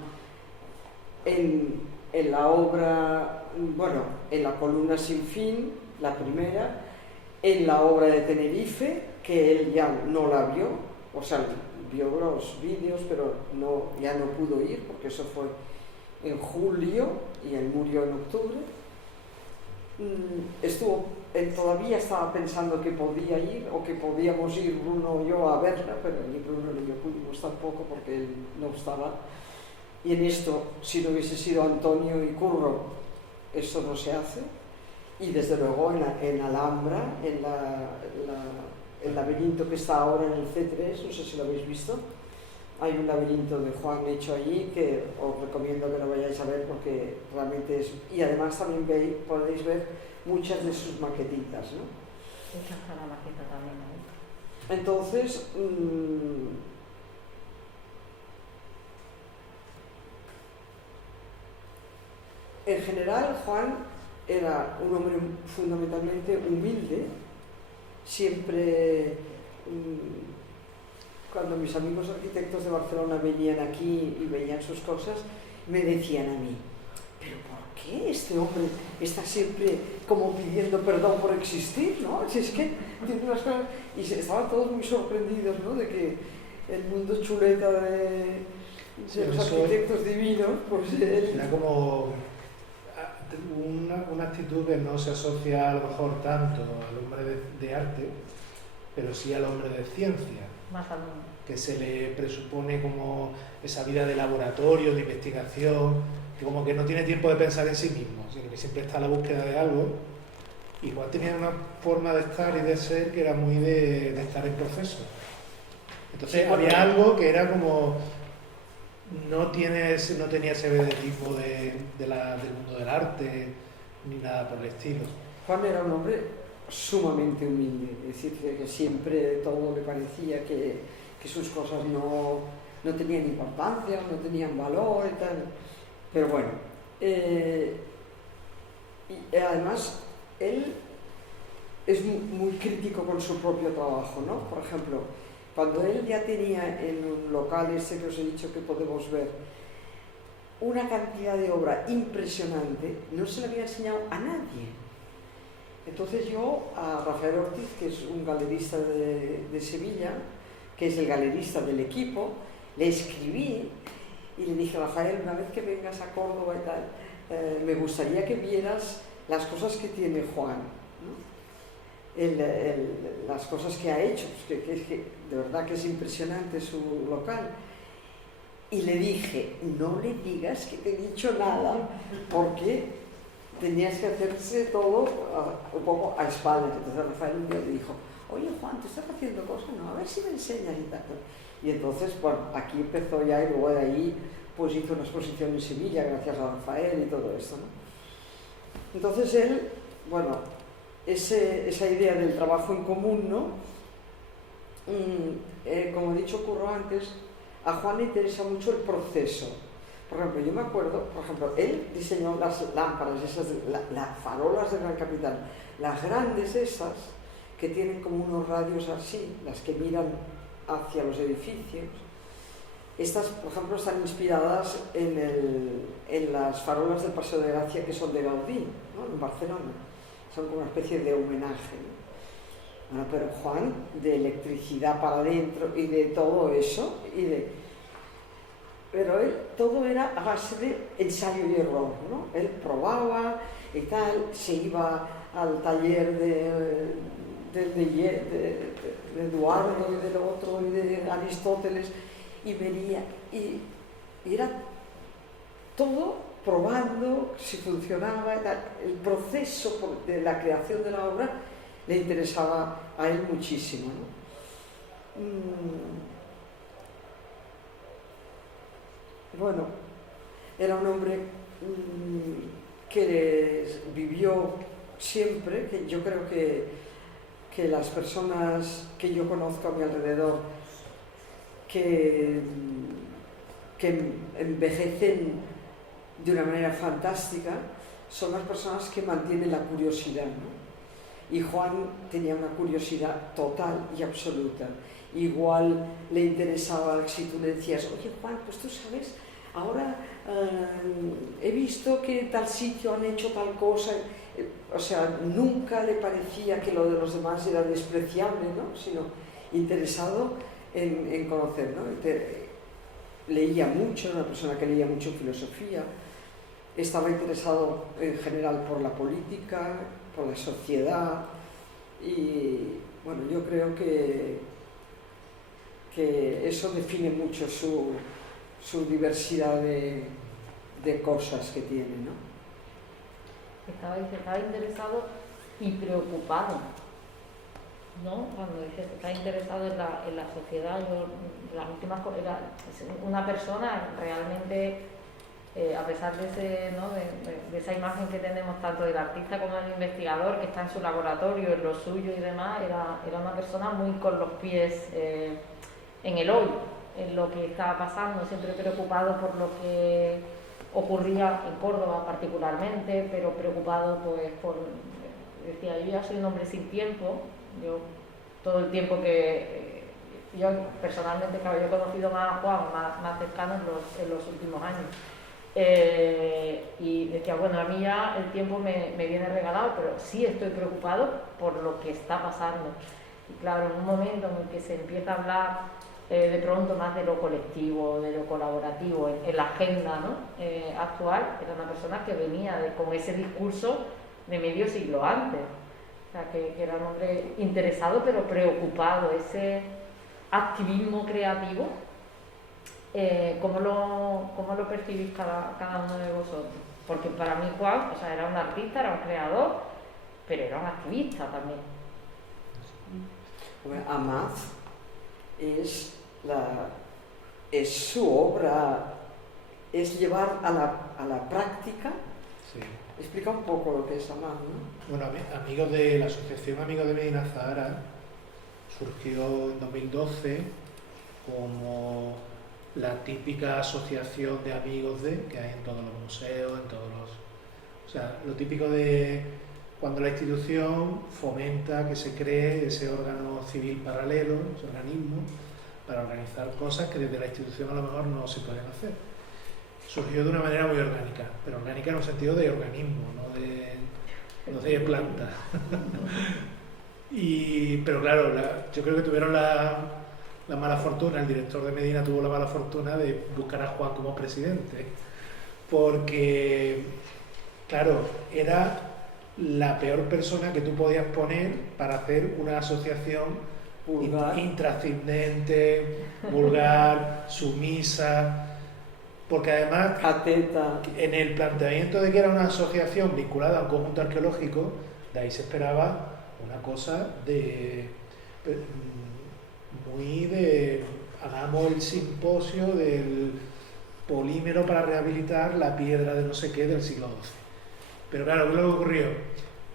en la obra, bueno, en la columna sin fin, la primera, en la obra de Tenerife, que él ya no la vio, o sea, vio los vídeos, pero ya no pudo ir, porque eso fue en julio y él murió en octubre. Él todavía estaba pensando que podía ir, o que podíamos ir Bruno y yo a verla, pero ni Bruno ni yo pudimos tampoco, porque él no estaba. Y en esto, si no hubiese sido Antonio y Curro, esto no se hace. Y desde luego en Alhambra, el laberinto que está ahora en el C3, no sé si lo habéis visto, hay un laberinto de Juan hecho allí que os recomiendo que lo vayáis a ver, porque realmente es... Y además también podéis ver muchas de sus maquetitas, ¿no? Esta está la maqueta también, ¿no? Entonces, en general, Juan era un hombre fundamentalmente humilde. Siempre, cuando mis amigos arquitectos de Barcelona venían aquí y veían sus cosas, me decían a mí: ¿pero por qué este hombre está siempre como pidiendo perdón por existir, ¿no? Si es que tiene unas cosas... Y estaban todos muy sorprendidos, ¿no?, de que el mundo chuleta de los arquitectos divinos, pues él... Era como una actitud que no se asocia a lo mejor tanto al hombre de arte, pero sí al hombre de ciencia. Más al mundo. Que se le presupone como esa vida de laboratorio, de investigación, que como que no tiene tiempo de pensar en sí mismo, sino que siempre está a la búsqueda de algo. Y Juan tenía una forma de estar y de ser que era muy de estar en proceso. Entonces sí, había algo que era como... No tenía ese vedetismo del mundo del arte, ni nada por el estilo. Juan era un hombre sumamente humilde, es decir, que siempre todo le parecía que sus cosas no tenían importancia, no tenían valor y tal. Pero bueno, y además él es muy crítico con su propio trabajo, ¿no? Por ejemplo, cuando él ya tenía en un local ese que os he dicho que podemos ver una cantidad de obra impresionante, no se le había enseñado a nadie. Entonces yo a Rafael Ortiz, que es un galerista de Sevilla, que es el galerista del equipo, le escribí y le dije: Rafael, una vez que vengas a Córdoba y tal, me gustaría que vieras las cosas que tiene Juan, ¿no? Las cosas que ha hecho, pues que de verdad que es impresionante su local. Y le dije: no le digas que te he dicho nada, porque tenías que hacerse todo un poco a espaldas. Entonces Rafael un día le dijo: oye Juan, ¿tú estás haciendo cosas? No, a ver si me enseñas y tal. Y entonces, bueno, aquí empezó ya, y luego de ahí pues hizo una exposición en Sevilla gracias a Rafael y todo esto, ¿no? Entonces él, bueno, esa idea del trabajo en común, ¿no? Como he dicho Curro antes, a Juan le interesa mucho el proceso. Por ejemplo, yo me acuerdo, él diseñó las lámparas, las farolas de Gran Capital, las grandes esas, que tienen como unos radios así, las que miran hacia los edificios. Estas, por ejemplo, están inspiradas en las farolas del Paseo de Gracia, que son de Gaudí, ¿no?, en Barcelona. Son como una especie de homenaje, ¿no? Bueno, pero Juan, de electricidad para adentro y de todo eso, pero él, todo era a base de ensayo y error, ¿no? Él probaba y tal, se iba al taller de Eduardo y del otro y de Aristóteles y venía y era todo probando si funcionaba. El proceso de la creación de la obra le interesaba a él muchísimo, ¿no? Bueno, era un hombre que vivió siempre, que yo creo que las personas que yo conozco a mi alrededor que, que envejecen de una manera fantástica son las personas que mantienen la curiosidad, ¿no? Y Juan tenía una curiosidad total y absoluta. Igual le interesaba si tú le decías, oye Juan, pues tú sabes, ahora he visto que tal sitio han hecho tal cosa. O sea, nunca le parecía que lo de los demás era despreciable, ¿no? Sino interesado en conocer, ¿no? Leía mucho, era una persona que leía mucho filosofía, estaba interesado en general por la política, por la sociedad, y bueno, yo creo que eso define mucho su diversidad de cosas que tiene, ¿no? Estaba interesado y preocupado, ¿no? Cuando dice que está interesado en la sociedad, yo las últimas era una persona realmente, a pesar de ese, ¿no? de esa imagen que tenemos tanto del artista como del investigador que está en su laboratorio, en lo suyo y demás, era una persona muy con los pies en el hoy, en lo que estaba pasando, siempre preocupado por lo que ocurría en Córdoba particularmente, pero preocupado pues por, decía, yo ya soy un hombre sin tiempo, yo todo el tiempo que yo personalmente, claro, yo he conocido más a Juan más cercano en los últimos años, y decía, bueno, a mí ya el tiempo me viene regalado, pero sí estoy preocupado por lo que está pasando. Y claro, en un momento en el que se empieza a hablar de pronto más de lo colectivo, de lo colaborativo en la agenda, ¿no? Actual, era una persona que venía con ese discurso de medio siglo antes, o sea, que era un hombre interesado pero preocupado. Ese activismo creativo, ¿cómo lo percibís cada uno de vosotros? Porque para mí Juan, o sea, era un artista, era un creador, pero era un activista también. Amad es su obra, es llevar a la práctica. Sí. Explica un poco lo que es Amad, ¿no? Bueno, amigos de la Asociación Amigos de Medina Zahara surgió en 2012 como la típica asociación de amigos que hay en todos los museos, o sea, lo típico de cuando la institución fomenta que se cree ese órgano civil paralelo, ese organismo, para organizar cosas que desde la institución a lo mejor no se pueden hacer. Surgió de una manera muy orgánica, pero orgánica en un sentido de organismo, no de planta. Pero claro, yo creo que tuvieron la mala fortuna, el director de Medina tuvo la mala fortuna de buscar a Juan como presidente, porque, claro, era la peor persona que tú podías poner para hacer una asociación intrascendente, vulgar, sumisa, porque además Cateta. en el planteamiento de que era una asociación vinculada a un conjunto arqueológico, de ahí se esperaba una cosa hagamos el simposio del polímero para rehabilitar la piedra de no sé qué del siglo XII. Pero claro, ¿qué es lo que ocurrió?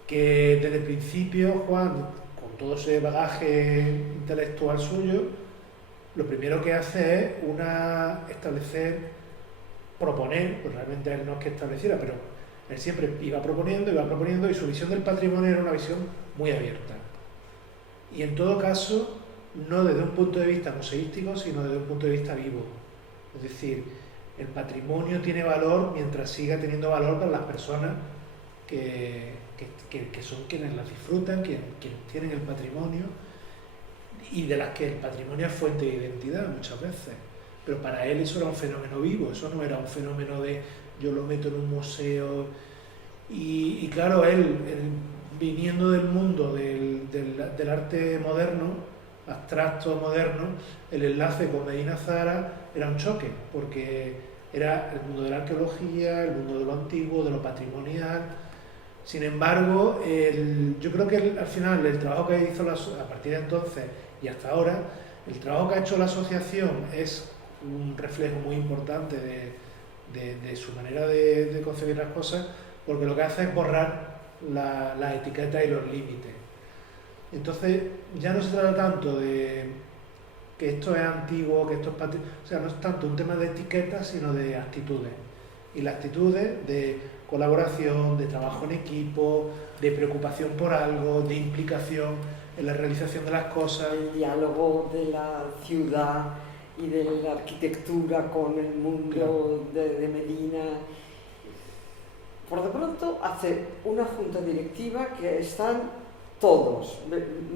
Que desde el principio Juan, con todo ese bagaje intelectual suyo, lo primero que hace es proponer, pues realmente él no es que estableciera, pero él siempre iba proponiendo, y su visión del patrimonio era una visión muy abierta. Y en todo caso, no desde un punto de vista museístico, sino desde un punto de vista vivo. Es decir, el patrimonio tiene valor mientras siga teniendo valor para las personas que son quienes las disfrutan, quienes tienen el patrimonio, y de las que el patrimonio es fuente de identidad muchas veces. Pero para él eso era un fenómeno vivo, eso no era un fenómeno de yo lo meto en un museo. Y claro, él viniendo del mundo del arte moderno, abstracto moderno, el enlace con Medina Zahara era un choque, porque era el mundo de la arqueología, el mundo de lo antiguo, de lo patrimonial. Sin embargo, yo creo que al final el trabajo que hizo a partir de entonces y hasta ahora, el trabajo que ha hecho la asociación es un reflejo muy importante de su manera de concebir las cosas, porque lo que hace es borrar la etiqueta y los límites. Entonces ya no se trata tanto de que esto es antiguo, que esto es o sea, no es tanto un tema de etiquetas, sino de actitudes. Y las actitudes de colaboración, de trabajo en equipo, de preocupación por algo, de implicación en la realización de las cosas. El diálogo de la ciudad y de la arquitectura con el mundo de Medina. Por de pronto hace una junta directiva que están todos,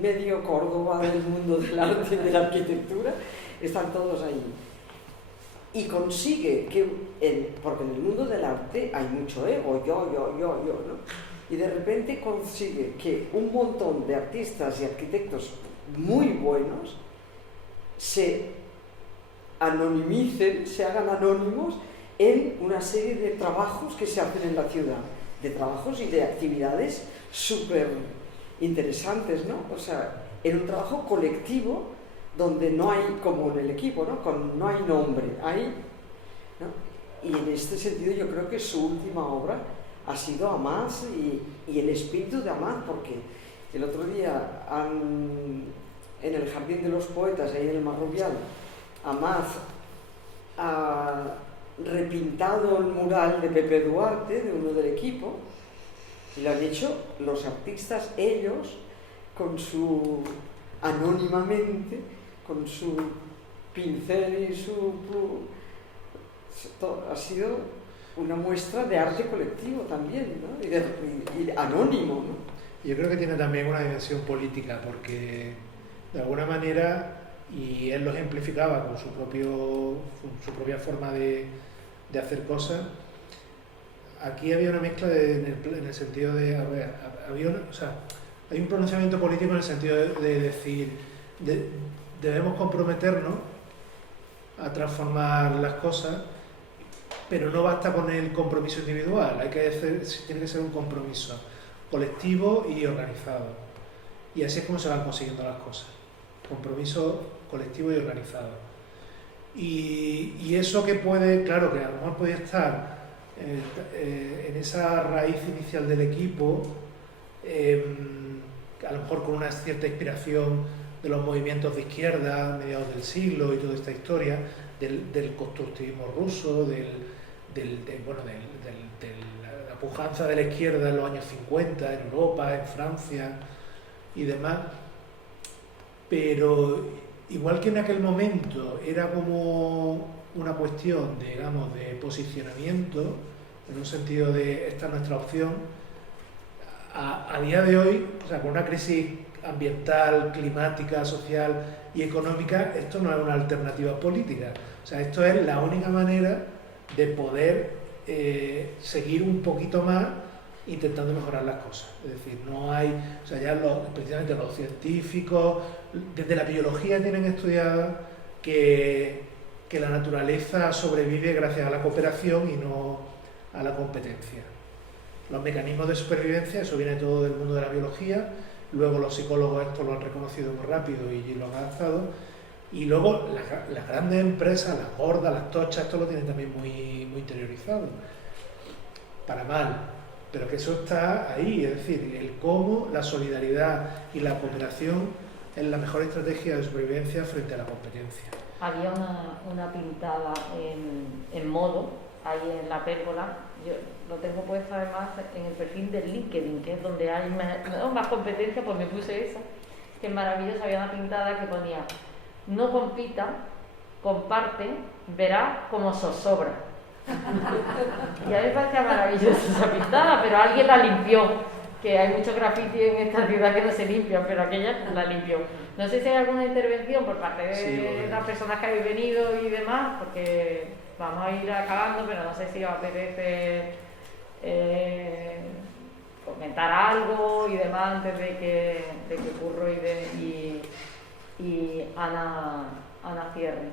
medio Córdoba del mundo del arte y de la arquitectura, están todos ahí. Y consigue que, porque en el mundo del arte hay mucho ego, yo, ¿no? Y de repente consigue que un montón de artistas y arquitectos muy buenos se anonimicen, se hagan anónimos en una serie de trabajos que se hacen en la ciudad, de trabajos y de actividades súper interesantes, ¿no? O sea, en un trabajo colectivo donde no hay, como en el equipo, ¿no? No hay nombre, hay, ¿no? Y en este sentido yo creo que su última obra ha sido Hamás y el espíritu de Hamás, porque el otro día en el Jardín de los Poetas, ahí en el Marrubial, Hamás ha repintado el mural de Pepe Duarte, de uno del equipo, y lo han hecho los artistas, ellos, anónimamente, con su pincel y ha sido una muestra de arte colectivo también, ¿no? y anónimo, ¿no? Yo creo que tiene también una dimensión política, porque de alguna manera, y él lo ejemplificaba con su propia forma de hacer cosas, aquí había una mezcla en el sentido de, hay un pronunciamiento político en el sentido de decir, debemos comprometernos a transformar las cosas, pero no basta con el compromiso individual, tiene que ser un compromiso colectivo y organizado. Y así es como se van consiguiendo las cosas, compromiso colectivo y organizado. Y eso que puede, claro, que a lo mejor puede estar en esa raíz inicial del equipo, a lo mejor con una cierta inspiración de los movimientos de izquierda a mediados del siglo y toda esta historia, del constructivismo ruso, de la pujanza de la izquierda en los años 50 en Europa, en Francia y demás. Pero igual que en aquel momento era como una cuestión, digamos, de posicionamiento, en un sentido de esta es nuestra opción, a día de hoy, o sea, con una crisis ambiental, climática, social y económica, esto no es una alternativa política. O sea, esto es la única manera de poder seguir un poquito más intentando mejorar las cosas. Es decir, no hay, o sea, ya precisamente los científicos, desde la biología tienen estudiado que la naturaleza sobrevive gracias a la cooperación y no a la competencia. Los mecanismos de supervivencia, eso viene todo del mundo de la biología, luego los psicólogos esto lo han reconocido muy rápido y lo han adaptado, y luego las grandes empresas, las gordas, las tochas, esto lo tienen también muy, muy interiorizado, para mal, pero que eso está ahí, es decir, el cómo la solidaridad y la cooperación es la mejor estrategia de supervivencia frente a la competencia. Había una pintada en modo, ahí en la pérgola, yo lo tengo puesto además en el perfil del LinkedIn, que es donde hay más competencia, pues me puse esa, que es maravillosa. Había una pintada que ponía: no compita, comparte, verá cómo zozobra. Y a mí me parecía maravillosa esa pintada, pero alguien la limpió, que hay muchos grafitis en esta ciudad que no se limpian, pero aquella la limpió. No sé si hay alguna intervención por parte de las personas que habéis venido y demás, porque vamos a ir acabando, pero no sé si os apetece comentar algo y demás antes de que Curro y Ana cierre.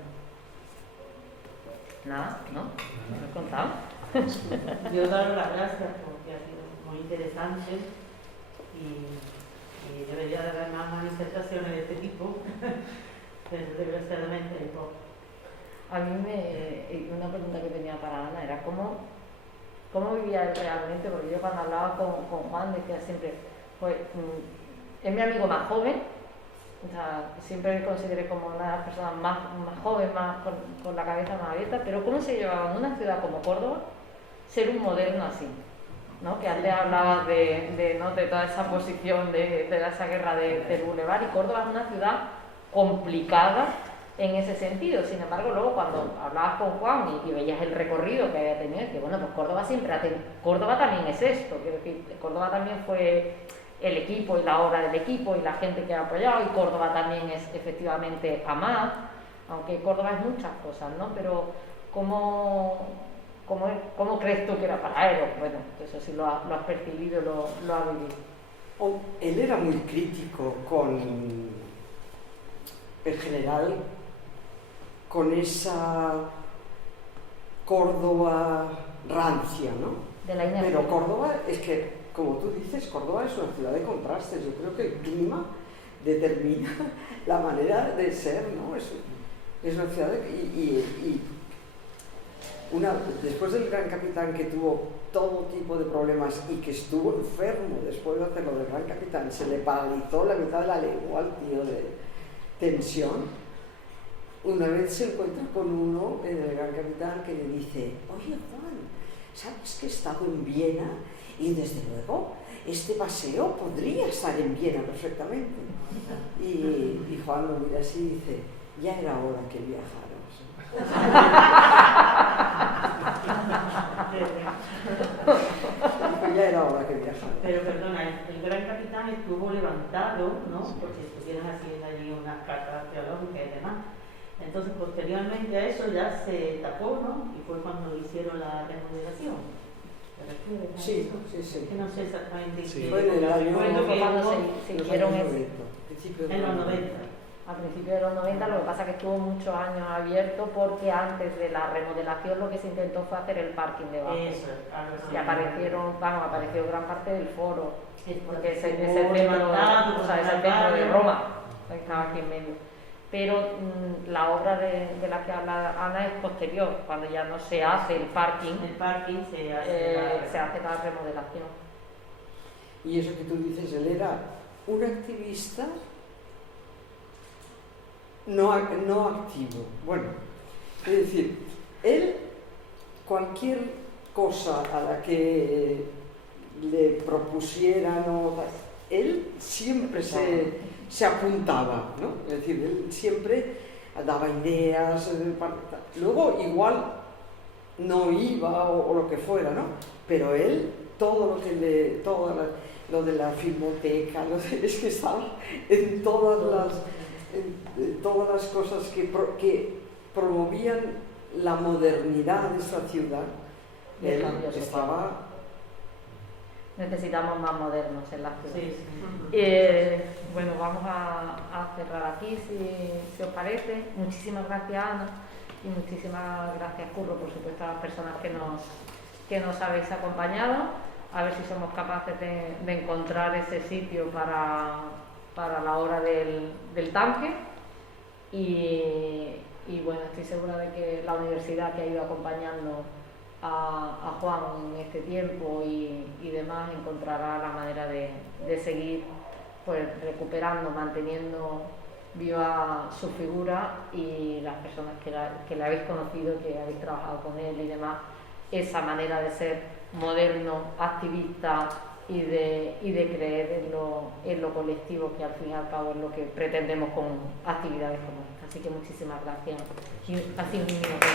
Nada, ¿no? ¿No he contado? Yo daros las gracias porque ha sido muy interesante y debería de haber más manifestaciones de este tipo, pero desgraciadamente hay poco. A mí una pregunta que tenía para Ana era ¿cómo vivía él realmente? Porque yo cuando hablaba con Juan decía siempre, pues es mi amigo más joven, O sea, siempre me consideré como una de las personas más jóvenes, más con la cabeza más abierta, pero ¿cómo se llevaba en una ciudad como Córdoba ser un moderno así? ¿No? Que antes hablabas ¿no? de toda esa posición de esa guerra del Boulevard, y Córdoba es una ciudad complicada en ese sentido. Sin embargo, luego cuando hablabas con Juan y veías el recorrido que había tenido, que bueno, pues Córdoba siempre Córdoba también es esto, quiero decir, Córdoba también fue el equipo y la obra del equipo y la gente que ha apoyado, y Córdoba también es efectivamente amar, aunque Córdoba es muchas cosas, ¿no? Pero ¿cómo crees tú que era para él? Bueno, eso sí lo has percibido, lo has vivido. Él era muy crítico con, en general, con esa Córdoba rancia, ¿no? De la inercia. Pero Córdoba es que, como tú dices, Córdoba es una ciudad de contrastes. Yo creo que el clima determina la manera de ser, ¿no? Es una ciudad después del Gran Capitán, que tuvo todo tipo de problemas y que estuvo enfermo después de hacerlo del Gran Capitán, se le paralizó la mitad de la lengua al tío de tensión. Una vez se encuentra con uno en el Gran Capitán que le dice: oye Juan, ¿sabes que he estado en Viena? Y desde luego este paseo podría estar en Viena perfectamente. Y Juan lo mira así y dice: ya era hora que viajaras. Ya era hora que viajaras. Pero perdona, el Gran Capitán estuvo levantado, ¿no? Porque estuvieron haciendo allí unas cartas teológicas y demás. Entonces, posteriormente a eso ya se tapó, ¿no? Y fue cuando hicieron la remodelación. Sí, sí, sí. Que no sé exactamente Sí. qué. Fue en el año Recuerdo que cuando se hicieron en los 90. a principios de los 90, lo que pasa es que estuvo muchos años abierto porque antes de la remodelación lo que se intentó fue hacer el parking debajo. Eso, algo así. Y apareció gran parte del foro, porque ese Estuvo centro, levantado, o sea, ese centro de Roma que estaba aquí en medio. Pero la obra de la que habla Ana es posterior, cuando ya no se hace el parking, El parking se se hace la remodelación. Y eso que tú dices, él era un activista no activo. Bueno, es decir, él, cualquier cosa a la que le propusieran, él siempre se apuntaba, ¿no? Es decir, él siempre daba ideas, luego igual no iba o lo que fuera, ¿no? Pero él, todo lo de la filmoteca, es que estaba en todas las cosas que promovían la modernidad de esta ciudad. Él estaba... Necesitamos más modernos en la ciudad. Sí, sí. Bueno, vamos a cerrar aquí, si os parece. Muchísimas gracias, Ana, y muchísimas gracias, Curro, por supuesto, a las personas que nos habéis acompañado. A ver si somos capaces de encontrar ese sitio para la hora del tanque. Y bueno, estoy segura de que la universidad que ha ido acompañando a Juan en este tiempo y demás encontrará la manera de seguir pues recuperando, manteniendo viva su figura, y las personas que la habéis conocido, que habéis trabajado con él y demás, esa manera de ser moderno, activista y de creer en lo colectivo, que al fin y al cabo es lo que pretendemos con actividades como esta. Así que muchísimas gracias. Y así un minuto.